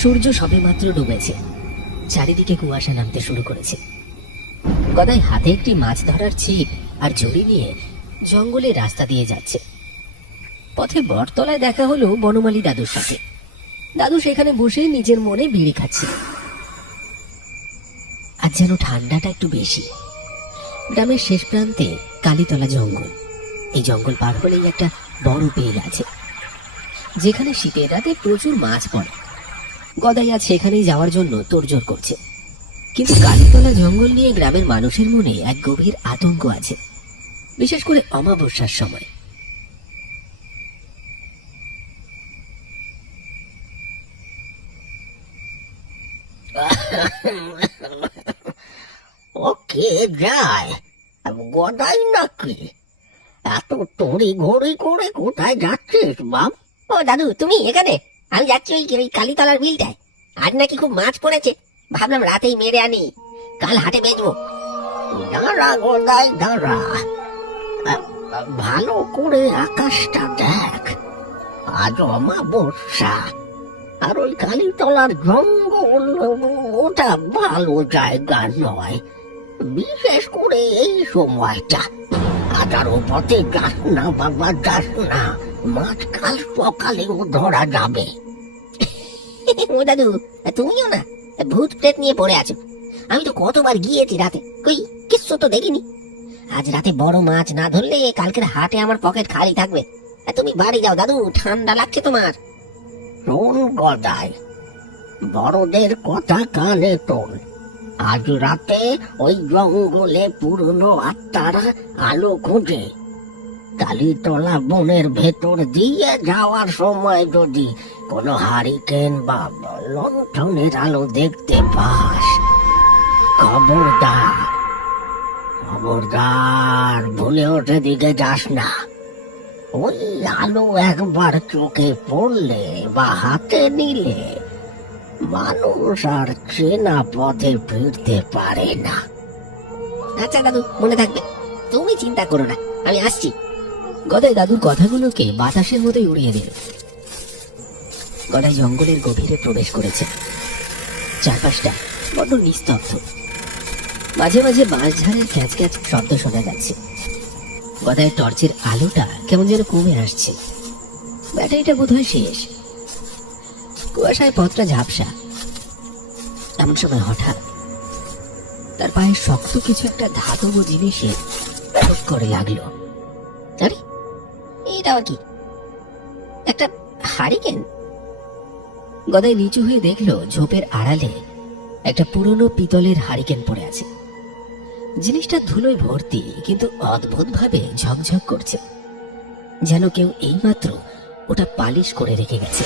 সূর্য সবেমাত্র ডুবেছে, চারিদিকে কুয়াশা নামতে শুরু করেছে। গদাই হাতে একটি মাছ ধরার ছিপ আর ঝুড়ি নিয়ে জঙ্গলে রাস্তা দিয়ে যাচ্ছে। পথে বটতলায় দেখা হলো বনমালী দাদুর সাথে। দাদু সেখানে বসে নিজের মনে বিড়ি খাচ্ছে। আজ যেন ঠান্ডাটা একটু বেশি। গ্রামের শেষ প্রান্তে কালীতলা জঙ্গল। এই জঙ্গল পার হলেই একটা বড় বিল আছে, যেখানে শীতের রাতে প্রচুর মাছ পড়ে। গদাই আজ সেখানেই যাওয়ার জন্য তোড়জোড় করছে। কিন্তু কালীতলা জঙ্গল নিয়ে গ্রামের মানুষের মনে এক গভীর আতঙ্ক আছে, বিশেষ করে অমাবস্যার সময়। ও কে যায়? গদাই নাকি? এত তড়ি ঘড়ি করে কোথায় যাচ্ছিস বাপ? ও দাদু, তুমি এখানে? আমি যাচ্ছি ওই কালীতলার বিলটায়। আজ নাকি খুব মাছ পড়েছে, ভাবলাম রাতেই মেরে আনি, কাল হাটে বেচবো। দাঁড়া গদাই দাঁড়া, ভালো করে আকাশটা দেখ। আজ অমাবস্যা, আর ওই কালীতলার জঙ্গল ওটা ভালো জায়গা নয়, বিশেষ করে এই সময়টা। আদার পথে যাস না বাবা, যাস না, মাছ কাল সকালেও ধরা যাবে। ও দাদু, তুমিও না ভূত প্রেত নিয়ে পড়ে আছো? আমি তো কতবার গিয়েছি রাতে, কই কিচ্ছু তো দেখিনি। আজ রাতে বড় মাছ না ধরলে কালকের হাটে আমার পকেট খালি থাকবে। তুমি বাড়ি যাও দাদু, ঠান্ডা লাগছে তোমার। শোন গদাই, বড়দের কথা কানে তোল। আজ রাতে ওই জঙ্গলে পুরনো আত্মারা আলো খোঁজে। কালীতলা বনের ভেতর দিয়ে যাওয়ার সময় যদি কোনো হারিকেন বা লণ্ঠনের আলো দেখতে পাস, খবরদার খবরদার ভুলেও সেদিকে যাস না। ওই আলো একবার চোখে পড়লে বা হাতে নিলে মানুষ আর চেনা পথে ফিরতে পারে না। আচ্ছা দাদু, মনে থাকবে, তুমি চিন্তা করো না, আমি আসছি। গদাই দাদুর কথাগুলোকে বাতাসের মতোই উড়িয়ে দিল। গদাই জঙ্গলের গভীরে প্রবেশ করেছে। চারপাশটা বড্ড নিস্তব্ধ। মাঝে মাঝে বাঁশঝাড়ের ক্যাচ ক্যাচ শব্দ শোনা যাচ্ছে। গদাই টর্চের আলোটা কেমন যেন কমে আসছে। ব্যাটারিটা বোধহয় শেষ। কুয়াশায় পথটা ঝাপসা। এমন সময় হঠাৎ তার পায়ে শক্ত কিছু একটা ধাতব জিনিসে ঠোক করে লাগলো। আরে এটা আবার কি? একটা হারিকেন? গদাই নিচু হয়ে দেখলো ঝোপের আড়ালে একটা পুরনো পিতলের হারিকেন পড়ে আছে। জিনিসটা ধুলোয় ভর্তি, কিন্তু অদ্ভুত ভাবে ঝকঝক করছে, যেন কেউ এইমাত্র ওটা পালিশ করে রেখে গেছে।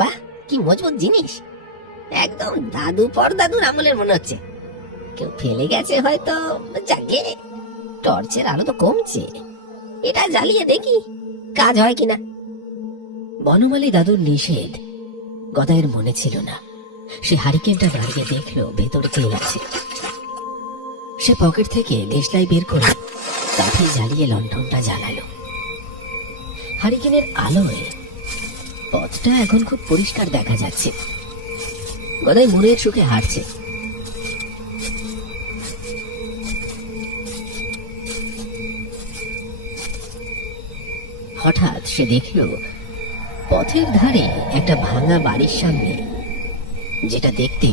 বাহ, কি মজবুত জিনিস! একদম দাদু পরদাদুর আমলের মনে হচ্ছে। কেউ ফেলে গেছে হয়তো। যাকে, টর্চের আলো তো কমছে, এটা জ্বালিয়ে দেখি কাজ হয় কিনা। বনমালী দাদুর নিষেধ গদাইয়ের মনে ছিল না। সে হারিকেনটা বাড়িয়ে দেখলো ভেতরে তেল আছে। সে পকেট থেকে দেশলাই বের করে কাঠি জ্বালিয়ে লণ্ঠনটা জ্বালালো। হারিকেনের আলোয় পথটা এখন খুব পরিষ্কার দেখা যাচ্ছে। গদাই মনের সুখে হাঁটছে। হঠাৎ সে দেখল পথের ধারে একটা ভাঙা বাড়ির সামনে, যেটা দেখতে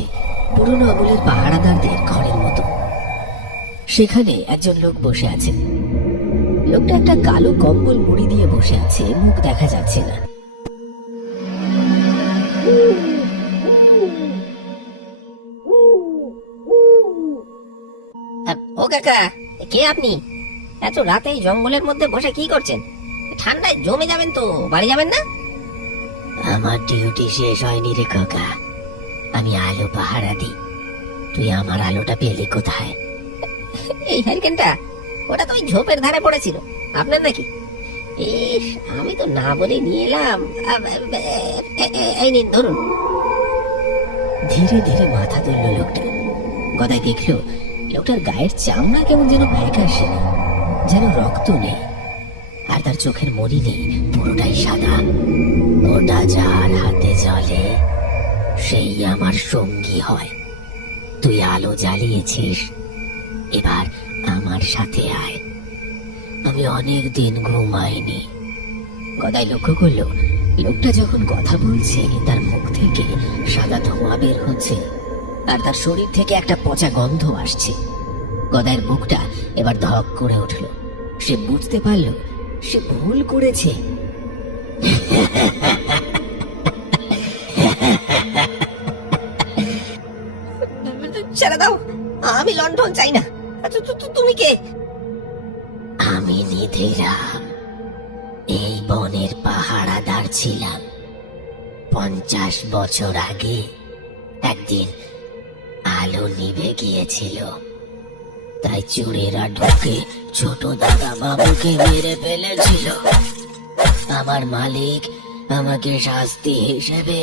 পুরনো আমলের পাহারাদারদের ঘরের মতো, সেখানে একজন লোক বসে আছে। লোকটা একটা কালো কম্বল মুড়ি দিয়ে বসে আছে, মুখ দেখা যাচ্ছে না। ও কাকা, কে আপনি? এত রাতে জঙ্গলের মধ্যে বসে কি করছেন? ঠান্ডায় জমে যাবেন তো, বাড়ি যাবেন না? আমার ডিউটি শেষ হয়নি রে কাকা, আমি আলো পাহারা দিই। তুই আমার আলোটা পেলি কোথায়? এই হ্যারিকেনটা, ওটা তো ওই ঝোপের ধারে পড়েছিল, আপনার নাকি? ইস, আমি তো না বলে নিয়ে এলাম। এই নিন, ধরুন। ধীরে ধীরে মাথা তুলল লোকটা। গদাই দেখলো লোকটার গায়ের চামড়া কেমন যেন ফ্যাকাশে, যেন রক্ত নেই। আর তার চোখের মনি নেই, পুরোটাই সাদা। ওটা যার হাতে জ্বলে সেই আমার সঙ্গী হয়। তুই আলো জ্বালিয়েছিস, এবার আমার সাথে আয়। আমি অনেক দিন ঘুমাইনি। গদাই লক্ষ্য করলো লোকটা যখন কথা বলছে তার মুখ থেকে সাদা ধোঁয়া বের হচ্ছে আর তার শরীর থেকে একটা পচা গন্ধ আসছে। গদাইয়ের বুকটা এবার ধক করে উঠল। সে বুঝতে পারল সে ভুল করেছে। ছেড়ে দাও, আমি লণ্ঠন চাই না। তুমি কে? আমি নিধিরাম, এই বনের পাহারাদার ছিলাম। 50 বছর আগে একদিন আলো নিভে গিয়েছিল, তাই চোরেরা ঢুকে ছোট দাদা বাবুকে মেরে ফেলেছিল। আমার মালিক আমাকে শাস্তি হিসেবে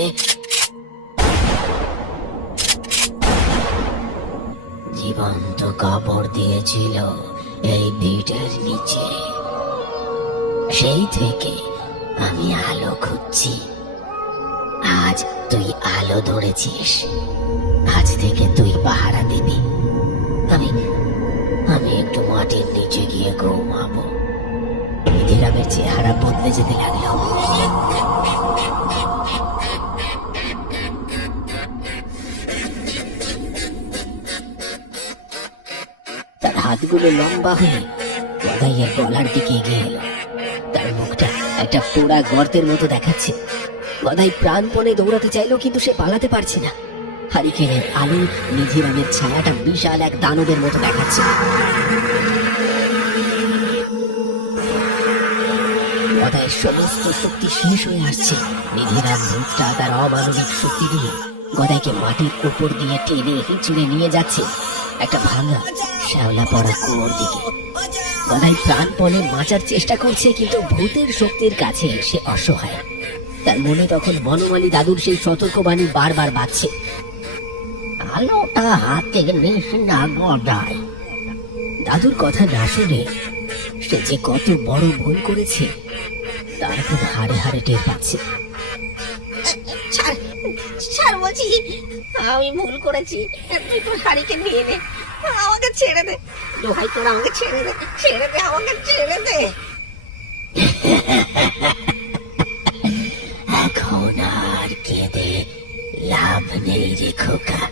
জীবন্ত কবর দিয়েছিল এই ভিটের নিচে। সেই থেকে আমি আলো খুঁজছি। আজ তুই আলো ধরেছিস, আজ থেকে তুই পাহারা দিবি। আমি আমি একটু মাটির নিচে গিয়ে ঘুমাবো। নিধিরামের চেহারা বদলে যেতে লাগলো। তার হাতগুলো লম্বা হয়ে গদাইয়ের গলার দিকে এগিয়ে এলো। তার মুখটা একটা পোড়া গর্তের মতো দেখাচ্ছে। গদাই প্রাণপণে দৌড়াতে চাইলো, কিন্তু সে পালাতে পারছে না। হারিকেনের আলো নিধিরামের ছায়াটা বিশাল এক দানবের মতো দেখাচ্ছে। গদাইয়ের সমস্ত শক্তি শেষ হয়ে আসছে। নিধিরাম ভূতটা তার অমানবিক শক্তি দিয়ে গদাইকে মাটির উপর দিয়ে টেনে হিঁচড়ে নিয়ে যাচ্ছে একটা ভাঙা শ্যাওলা পড়া কুয়োর দিকে। গদাই প্রাণপণে বাঁচার চেষ্টা করছে, কিন্তু ভূতের শক্তির কাছে সে অসহায়। তার মনে তখন বনমালী দাদুর সেই সতর্কবাণী বারবার বাজছে। আলোটা হাতে নিস না গদাই। দাদুর কথা না শুনে সে যে কত বড় ভুল করেছে তা এখন হাড়ে হাড়ে টের পাচ্ছে। ছাড়, ছাড় বলছি, আমি ভুল করেছি। তুই তোর হারিকে নিয়ে নে, আমাকে ছেড়ে দে। দোহাই তোর, আমাকে ছেড়ে দে, ছেড়ে দে, আমাকে ছেড়ে দে। এখন আর কেঁদে লাভ নেই রে খোকা,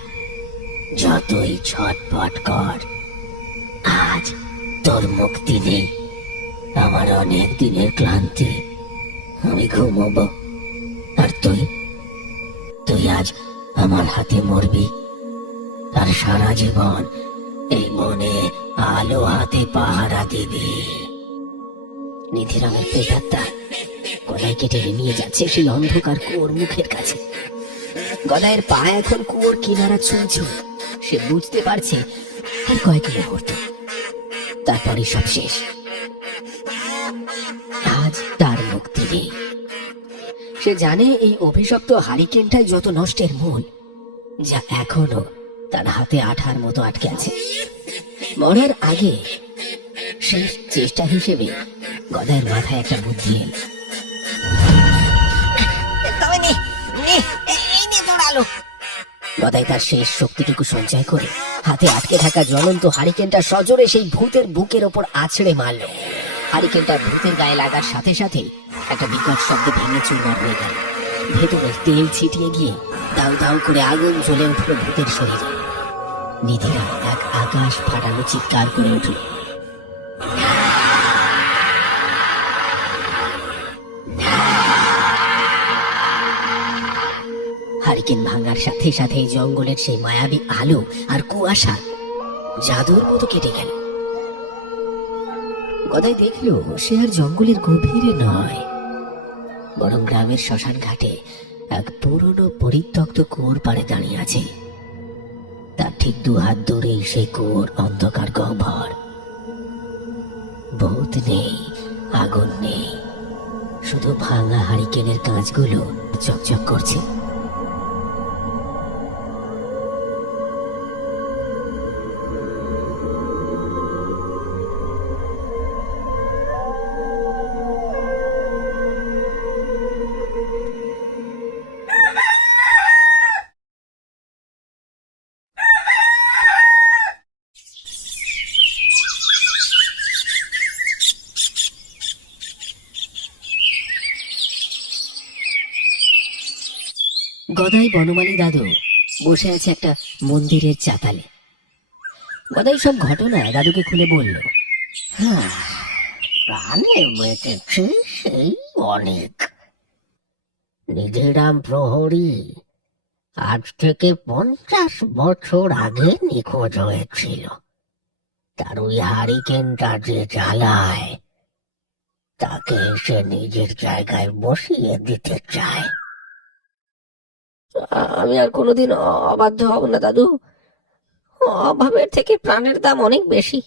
যতই ছটপট কর, আজ তোর মুক্তি নেই। আমার অনেক দিনের ক্লান্তি, আমি ঘুমোবো। আর তুই তুই আজ আমার হাতে মরবি, আর সারা জীবন এই মনে আলো হাতে পাহারা দিবি। নিধিরামের প্রেতাত্মা গদাইকে টেনে নিয়ে যাচ্ছে সেই অন্ধকার কুয়োর মুখের কাছে। গদাইয়ের পা এখন কুয়োর কিনারা ছুঁয়েছে। সে বুঝতে পারছে আর কয়েক মুহূর্ত, তারপরে সব শেষ। আজ তার মুক্তি নেই। সে জানে এই অভিশপ্ত হারিকেনটাই যত নষ্টের মূল, যা এখনো তার হাতে আঠার মতো আটকে আছে। মরার আগে শেষ চেষ্টা হিসেবে গদাইয়ের মাথায় একটা বুদ্ধি এল। তবে নে, নে, এই নে তোর আলো। গদাই তার শেষ শক্তিটুকু সঞ্চয় করে হাতে আটকে থাকা জ্বলন্ত হারিকেনটা সজোরে সেই ভূতের বুকের ওপর আছড়ে মারল। হারিকেনটা ভূতের গায়ে লাগার সাথে সাথে একটা বিকট শব্দে ভেঙে চুরমার হয়ে গেল। ভেতরে তেল ছিটিয়ে গিয়ে দাউ দাউ করে আগুন জ্বলে উঠল ভূতের শরীরে। নিধিরা এক আকাশ ফাটানো চিৎকার করে উঠল। হারিকেন ভাঙার সাথে সাথে জঙ্গলের সেই মায়াবী আলো আর কুয়াশা জাদুর মতো কেটে গেল। গদাই দেখলো সে আর জঙ্গলের গভীরে নয়, বরং গ্রামের শ্মশান ঘাটে এক পুরনো পরিত্যক্ত কুয়োর পাড়ে দাঁড়িয়ে আছে। তার ঠিক 2 হাত দূরেই সেই কুয়োর অন্ধকার গহ্বর। ভূত নেই, আগুন নেই, শুধু ভাঙা হারিকেনের কাঁচগুলো চকচক করছে। গদাই বনমালী দাদু বসে আছে একটা মন্দিরের চাতালে। গদাই সব ঘটনা দাদুকে খুলে বলল। প্রাণে বেঁচেছে সেই অনেক। নিধিরাম প্রহরী আজ থেকে 50 বছর আগে নিখোঁজ হয়েছিল। তার ওই হারিকেনটা যে জ্বালায় তাকে সে নিজের জায়গায় বসিয়ে দিতে চায়। আমি আর কোনোদিন অবাধ্য হব না দাদু। অভাবের থেকে প্রাণের দাম অনেক বেশি।